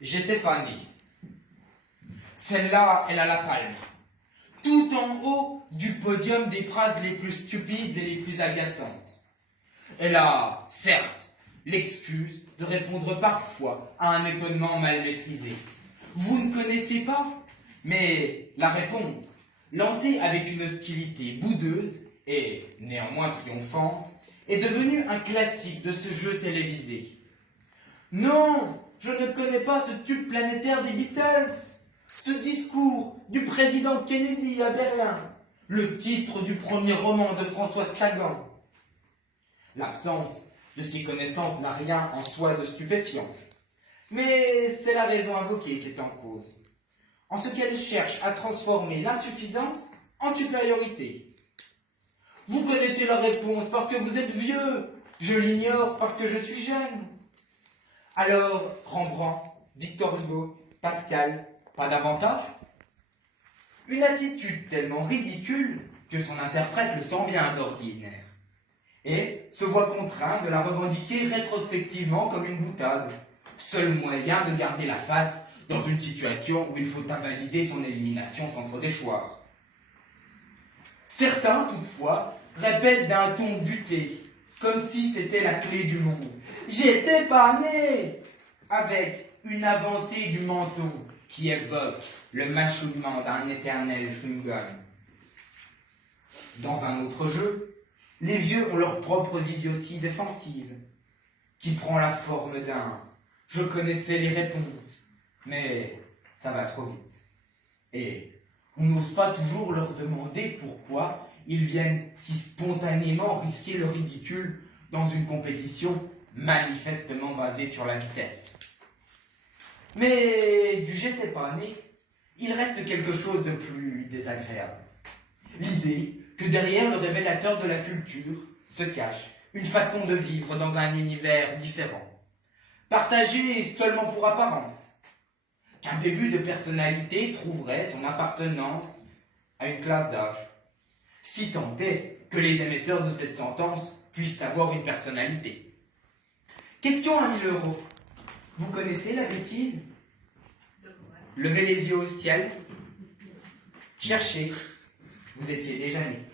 J'étais pas né. Celle-là, elle a la palme. Tout en haut du podium des phrases les plus stupides et les plus agaçantes. Elle a, certes, l'excuse de répondre parfois à un étonnement mal maîtrisé. Vous ne connaissez pas, mais la réponse, lancée avec une hostilité boudeuse et néanmoins triomphante, est devenue un classique de ce jeu télévisé. Non, je ne connais pas ce tube planétaire des Beatles, ce discours du président Kennedy à Berlin, le titre du premier roman de François Sagan. L'absence de ces connaissances n'a rien en soi de stupéfiant, mais c'est la raison invoquée qui est en cause, en ce qu'elle cherche à transformer l'insuffisance en supériorité. Vous connaissez la réponse parce que vous êtes vieux, je l'ignore parce que je suis jeune. Alors, Rembrandt, Victor Hugo, Pascal, pas davantage? Une attitude tellement ridicule que son interprète le sent bien d'ordinaire, et se voit contraint de la revendiquer rétrospectivement comme une boutade, seul moyen de garder la face dans une situation où il faut avaliser son élimination sans trop déchoir. Certains, toutefois, répètent d'un ton buté, comme si c'était la clé du monde. « J'étais pas né !» avec une avancée du menton qui évoque le mâchonnement d'un éternel chewing-gum. Dans un autre jeu, les vieux ont leurs propres idioties défensives, qui prend la forme d'un « je connaissais les réponses, mais ça va trop vite ». Et on n'ose pas toujours leur demander pourquoi ils viennent si spontanément risquer le ridicule dans une compétition manifestement basée sur la vitesse. Mais du j'étais pas né, il reste quelque chose de plus désagréable. L'idée que derrière le révélateur de la culture se cache une façon de vivre dans un univers différent, partagé seulement pour apparence, qu'un début de personnalité trouverait son appartenance à une classe d'âge, si tant est que les émetteurs de cette sentence puissent avoir une personnalité. Question à 1000 €. Vous connaissez la bêtise? Levez les yeux au ciel. Cherchez. Vous étiez déjà né.